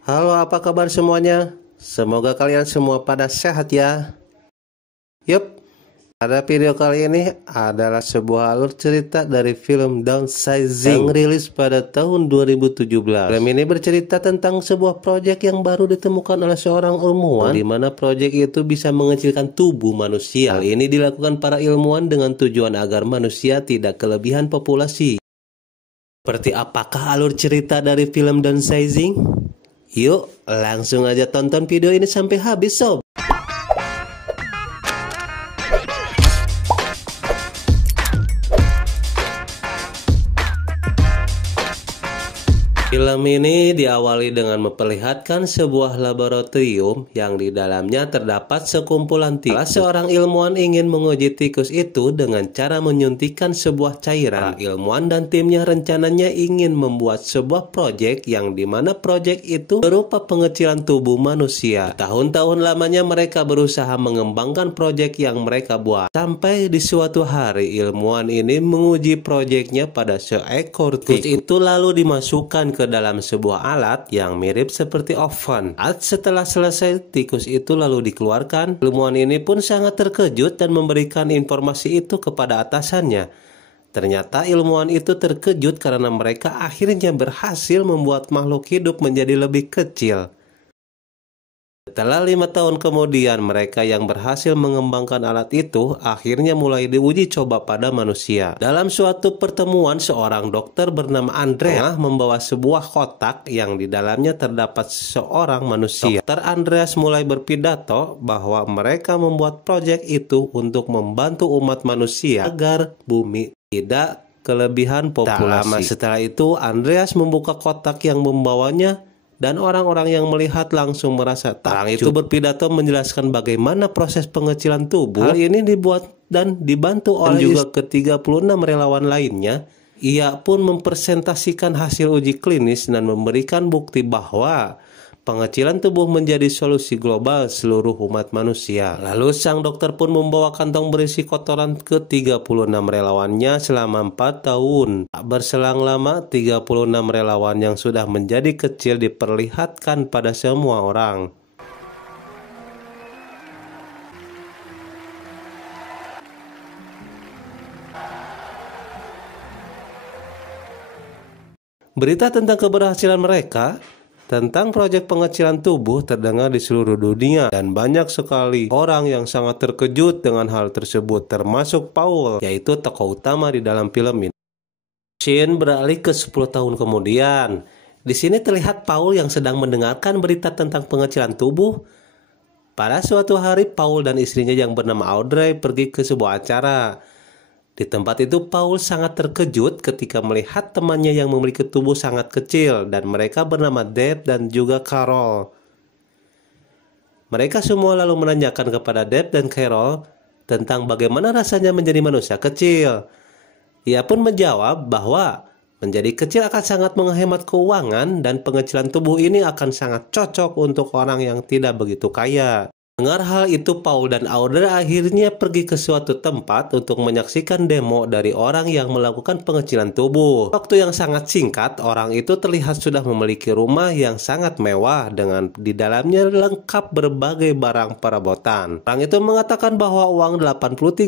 Halo, apa kabar semuanya? Semoga kalian semua pada sehat ya. Yup, pada video kali ini adalah sebuah alur cerita dari film Downsizing yang rilis pada tahun 2017. Film ini bercerita tentang sebuah proyek yang baru ditemukan oleh seorang ilmuwan, di mana proyek itu bisa mengecilkan tubuh manusia. Hal ini dilakukan para ilmuwan dengan tujuan agar manusia tidak kelebihan populasi. Seperti apakah alur cerita dari film Downsizing? Yuk, langsung aja tonton video ini sampai habis sob. Film ini diawali dengan memperlihatkan sebuah laboratorium yang di dalamnya terdapat sekumpulan tikus. Seorang ilmuwan ingin menguji tikus itu dengan cara menyuntikkan sebuah cairan. Ilmuwan dan timnya rencananya ingin membuat sebuah proyek yang dimana proyek itu berupa pengecilan tubuh manusia. Tahun-tahun lamanya mereka berusaha mengembangkan proyek yang mereka buat. Sampai di suatu hari ilmuwan ini menguji proyeknya pada seekor tikus. Itu lalu dimasukkan ke dalam sebuah alat yang mirip seperti oven. Setelah selesai, tikus itu lalu dikeluarkan. Ilmuwan ini pun sangat terkejut dan memberikan informasi itu kepada atasannya. Ternyata ilmuwan itu terkejut karena mereka akhirnya berhasil membuat makhluk hidup menjadi lebih kecil. Setelah 5 tahun kemudian, mereka yang berhasil mengembangkan alat itu akhirnya mulai diuji coba pada manusia. Dalam suatu pertemuan, seorang dokter bernama Andreas membawa sebuah kotak yang di dalamnya terdapat seorang manusia. Dokter Andreas mulai berpidato bahwa mereka membuat proyek itu untuk membantu umat manusia agar bumi tidak kelebihan populasi. Tak lama setelah itu, Andreas membuka kotak yang membawanya, dan orang-orang yang melihat langsung merasa takjub. Orang itu berpidato menjelaskan bagaimana proses pengecilan tubuh. Hal ini dibuat dan dibantu oleh juga ke-36 relawan lainnya. Ia pun mempresentasikan hasil uji klinis dan memberikan bukti bahwa pengecilan tubuh menjadi solusi global seluruh umat manusia. Lalu sang dokter pun membawa kantong berisi kotoran ke-36 relawannya selama 4 tahun. Tak berselang lama, 36 relawan yang sudah menjadi kecil diperlihatkan pada semua orang. Berita tentang keberhasilan mereka tentang proyek pengecilan tubuh terdengar di seluruh dunia, dan banyak sekali orang yang sangat terkejut dengan hal tersebut, termasuk Paul, yaitu tokoh utama di dalam film ini. Scene beralih ke 10 tahun kemudian. Di sini terlihat Paul yang sedang mendengarkan berita tentang pengecilan tubuh. Pada suatu hari, Paul dan istrinya yang bernama Audrey pergi ke sebuah acara. Di tempat itu, Paul sangat terkejut ketika melihat temannya yang memiliki tubuh sangat kecil, dan mereka bernama Deb dan juga Carol. Mereka semua lalu menanyakan kepada Deb dan Carol tentang bagaimana rasanya menjadi manusia kecil. Ia pun menjawab bahwa menjadi kecil akan sangat menghemat keuangan dan pengecilan tubuh ini akan sangat cocok untuk orang yang tidak begitu kaya. Dengar hal itu, Paul dan Audrey akhirnya pergi ke suatu tempat untuk menyaksikan demo dari orang yang melakukan pengecilan tubuh. Waktu yang sangat singkat, orang itu terlihat sudah memiliki rumah yang sangat mewah dengan di dalamnya lengkap berbagai barang perabotan. Orang itu mengatakan bahwa uang $83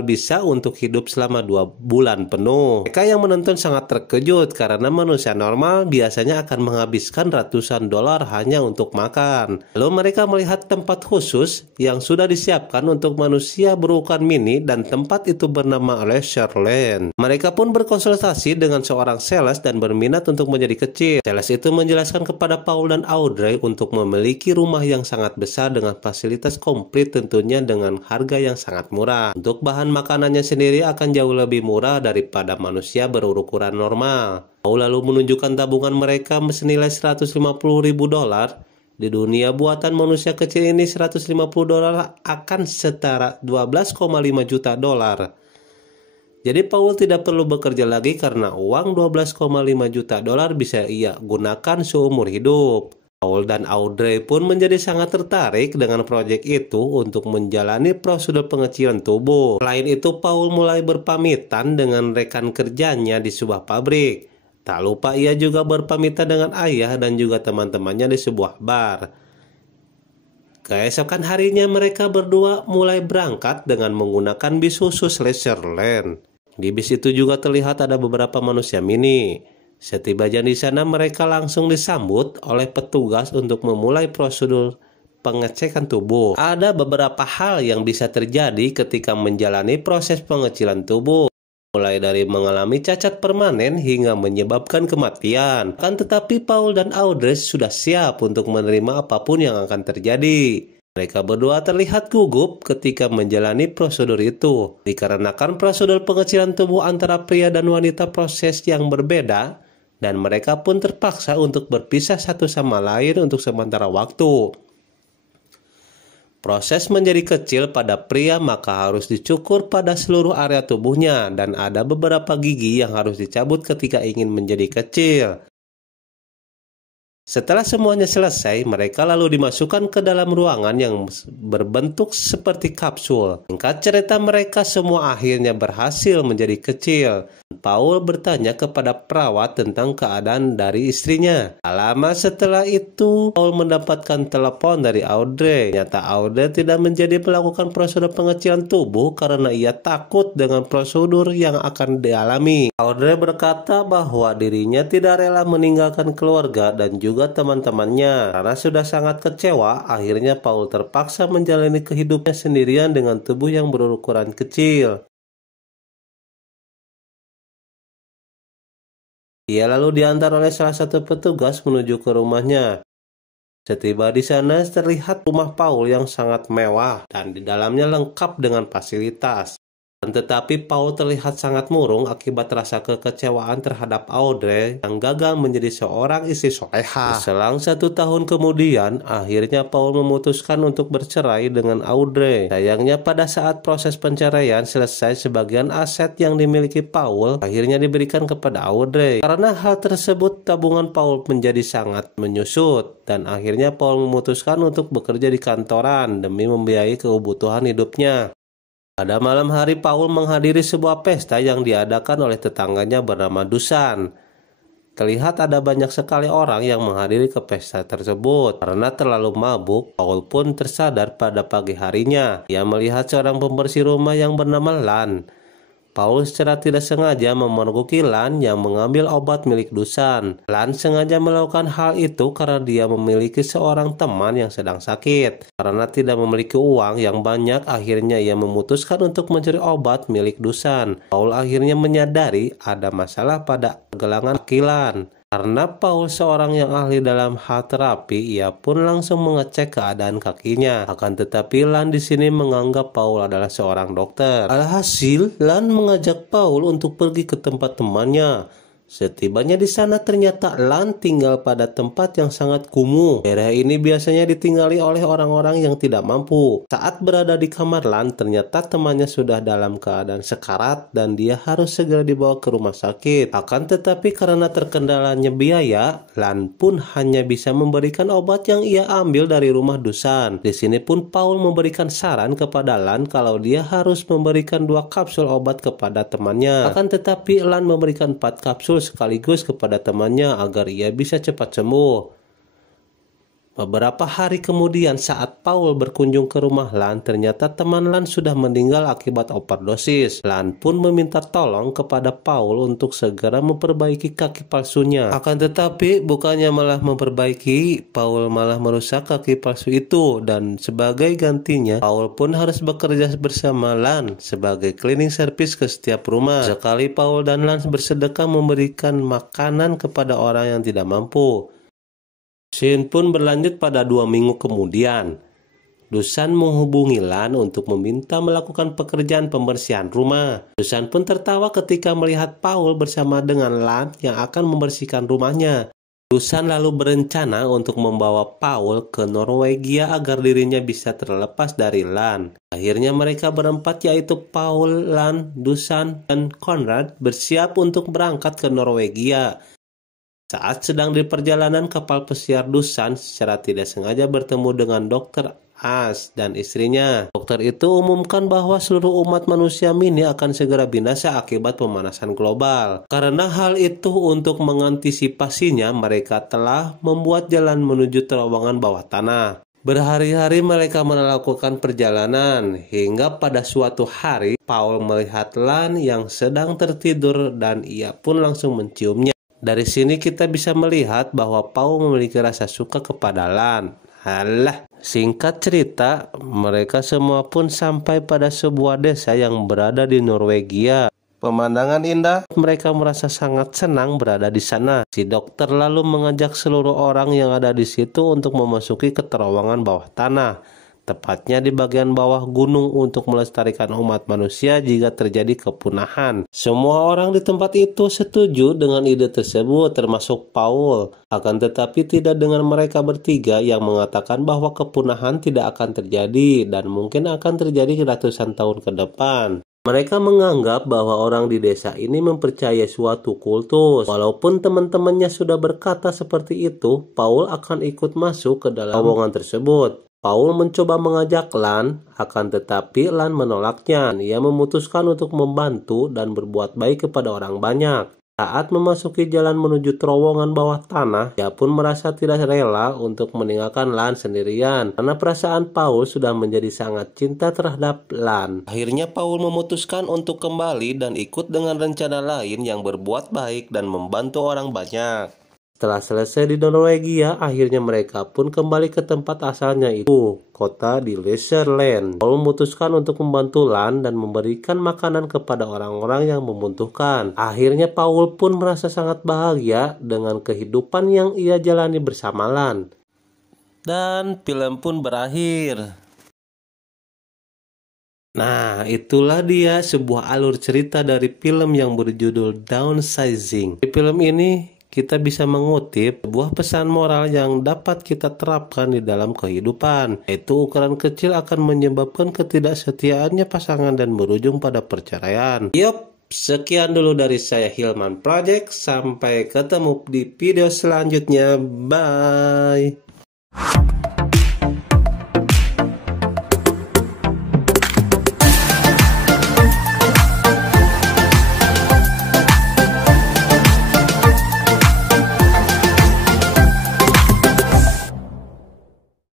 bisa untuk hidup selama 2 bulan penuh. Mereka yang menonton sangat terkejut karena manusia normal biasanya akan menghabiskan ratusan dolar hanya untuk makan. Lalu mereka melihat tempat khusus yang sudah disiapkan untuk manusia berukuran mini, dan tempat itu bernama Leisureland. Mereka pun berkonsultasi dengan seorang sales dan berminat untuk menjadi kecil. Sales itu menjelaskan kepada Paul dan Audrey untuk memiliki rumah yang sangat besar dengan fasilitas komplit, tentunya dengan harga yang sangat murah. Untuk bahan makanannya sendiri akan jauh lebih murah daripada manusia berukuran normal. Paul lalu menunjukkan tabungan mereka senilai $150.000. Di dunia buatan manusia kecil ini, $150 akan setara $12,5 juta. Jadi Paul tidak perlu bekerja lagi karena uang $12,5 juta bisa ia gunakan seumur hidup. Paul dan Audrey pun menjadi sangat tertarik dengan proyek itu untuk menjalani prosedur pengecilan tubuh. Selain itu, Paul mulai berpamitan dengan rekan kerjanya di sebuah pabrik. Tak lupa ia juga berpamitan dengan ayah dan juga teman-temannya di sebuah bar. Keesokan harinya mereka berdua mulai berangkat dengan menggunakan bis khusus Leisureland. Di bis itu juga terlihat ada beberapa manusia mini. Setibanya di sana mereka langsung disambut oleh petugas untuk memulai prosedur pengecekan tubuh. Ada beberapa hal yang bisa terjadi ketika menjalani proses pengecilan tubuh, mulai dari mengalami cacat permanen hingga menyebabkan kematian. Akan tetapi Paul dan Audrey sudah siap untuk menerima apapun yang akan terjadi. Mereka berdua terlihat gugup ketika menjalani prosedur itu. Dikarenakan prosedur pengecilan tubuh antara pria dan wanita proses yang berbeda, dan mereka pun terpaksa untuk berpisah satu sama lain untuk sementara waktu. Proses menjadi kecil pada pria maka harus dicukur pada seluruh area tubuhnya, dan ada beberapa gigi yang harus dicabut ketika ingin menjadi kecil. Setelah semuanya selesai, mereka lalu dimasukkan ke dalam ruangan yang berbentuk seperti kapsul. Singkat cerita, mereka semua akhirnya berhasil menjadi kecil. Paul bertanya kepada perawat tentang keadaan dari istrinya. Tak lama setelah itu, Paul mendapatkan telepon dari Audrey. Ternyata Audrey tidak menjadi melakukan prosedur pengecilan tubuh karena ia takut dengan prosedur yang akan dialami. Audrey berkata bahwa dirinya tidak rela meninggalkan keluarga dan juga teman-temannya. Karena sudah sangat kecewa, akhirnya Paul terpaksa menjalani kehidupannya sendirian dengan tubuh yang berukuran kecil. Ia lalu diantar oleh salah satu petugas menuju ke rumahnya. Setiba di sana terlihat rumah Paul yang sangat mewah dan di dalamnya lengkap dengan fasilitas. Tetapi Paul terlihat sangat murung akibat rasa kekecewaan terhadap Audrey yang gagal menjadi seorang istri soleha. Selang 1 tahun kemudian, akhirnya Paul memutuskan untuk bercerai dengan Audrey. Sayangnya pada saat proses penceraian selesai, sebagian aset yang dimiliki Paul akhirnya diberikan kepada Audrey. Karena hal tersebut, tabungan Paul menjadi sangat menyusut dan akhirnya Paul memutuskan untuk bekerja di kantoran demi membiayai kebutuhan hidupnya. Pada malam hari, Paul menghadiri sebuah pesta yang diadakan oleh tetangganya bernama Dusan. Terlihat ada banyak sekali orang yang menghadiri ke pesta tersebut. Karena terlalu mabuk, Paul pun tersadar pada pagi harinya. Ia melihat seorang pembersih rumah yang bernama Lan. Paul secara tidak sengaja memergoki Lan yang mengambil obat milik Dusan. Lan sengaja melakukan hal itu karena dia memiliki seorang teman yang sedang sakit. Karena tidak memiliki uang yang banyak, akhirnya ia memutuskan untuk mencuri obat milik Dusan. Paul akhirnya menyadari ada masalah pada pergelangan kaki Lan. Karena Paul seorang yang ahli dalam hal terapi, ia pun langsung mengecek keadaan kakinya. Akan tetapi Lan di sini menganggap Paul adalah seorang dokter. Alhasil, Lan mengajak Paul untuk pergi ke tempat temannya. Setibanya di sana ternyata Lan tinggal pada tempat yang sangat kumuh. Daerah ini biasanya ditinggali oleh orang-orang yang tidak mampu. Saat berada di kamar Lan, ternyata temannya sudah dalam keadaan sekarat dan dia harus segera dibawa ke rumah sakit. Akan tetapi karena terkendalanya biaya, Lan pun hanya bisa memberikan obat yang ia ambil dari rumah Dusan. Di sini pun Paul memberikan saran kepada Lan kalau dia harus memberikan 2 kapsul obat kepada temannya. Akan tetapi Lan memberikan 4 kapsul sekaligus kepada temannya agar ia bisa cepat sembuh. Beberapa hari kemudian saat Paul berkunjung ke rumah Lan, ternyata teman Lan sudah meninggal akibat overdosis. Lan pun meminta tolong kepada Paul untuk segera memperbaiki kaki palsunya. Akan tetapi bukannya malah memperbaiki, Paul malah merusak kaki palsu itu, dan sebagai gantinya Paul pun harus bekerja bersama Lan sebagai cleaning service ke setiap rumah. Sekali Paul dan Lan bersedekah memberikan makanan kepada orang yang tidak mampu. Scene pun berlanjut pada 2 minggu kemudian. Dusan menghubungi Lan untuk meminta melakukan pekerjaan pembersihan rumah. Dusan pun tertawa ketika melihat Paul bersama dengan Lan yang akan membersihkan rumahnya. Dusan lalu berencana untuk membawa Paul ke Norwegia agar dirinya bisa terlepas dari Lan. Akhirnya mereka berempat, yaitu Paul, Lan, Dusan, dan Konrad, bersiap untuk berangkat ke Norwegia. Saat sedang di perjalanan, kapal pesiar Dusan secara tidak sengaja bertemu dengan Dr. As dan istrinya. Dokter itu umumkan bahwa seluruh umat manusia mini akan segera binasa akibat pemanasan global. Karena hal itu, untuk mengantisipasinya, mereka telah membuat jalan menuju terowongan bawah tanah. Berhari-hari mereka melakukan perjalanan, hingga pada suatu hari Paul melihat Lan yang sedang tertidur dan ia pun langsung menciumnya. Dari sini kita bisa melihat bahwa Paul memiliki rasa suka kepada Lan. Alah, singkat cerita, mereka semua pun sampai pada sebuah desa yang berada di Norwegia. Pemandangan indah, mereka merasa sangat senang berada di sana. Si dokter lalu mengajak seluruh orang yang ada di situ untuk memasuki ke terowongan bawah tanah, tepatnya di bagian bawah gunung, untuk melestarikan umat manusia jika terjadi kepunahan. Semua orang di tempat itu setuju dengan ide tersebut, termasuk Paul. Akan tetapi tidak dengan mereka bertiga yang mengatakan bahwa kepunahan tidak akan terjadi dan mungkin akan terjadi ratusan tahun ke depan. Mereka menganggap bahwa orang di desa ini mempercayai suatu kultus. Walaupun teman-temannya sudah berkata seperti itu, Paul akan ikut masuk ke dalam terowongan tersebut. Paul mencoba mengajak Lan, akan tetapi Lan menolaknya. Ia memutuskan untuk membantu dan berbuat baik kepada orang banyak. Saat memasuki jalan menuju terowongan bawah tanah, ia pun merasa tidak rela untuk meninggalkan Lan sendirian, karena perasaan Paul sudah menjadi sangat cinta terhadap Lan. Akhirnya Paul memutuskan untuk kembali dan ikut dengan rencana lain yang berbuat baik dan membantu orang banyak. Setelah selesai di Norwegia, akhirnya mereka pun kembali ke tempat asalnya, itu kota di Leisure-Land. Paul memutuskan untuk membantu Lan dan memberikan makanan kepada orang-orang yang membutuhkan. Akhirnya Paul pun merasa sangat bahagia dengan kehidupan yang ia jalani bersama Lan. Dan film pun berakhir. Nah, itulah dia sebuah alur cerita dari film yang berjudul Downsizing. Di film ini kita bisa mengutip sebuah pesan moral yang dapat kita terapkan di dalam kehidupan, yaitu ukuran kecil akan menyebabkan ketidaksetiaannya pasangan dan berujung pada perceraian. Yup, sekian dulu dari saya, Hilman Project. Sampai ketemu di video selanjutnya. Bye.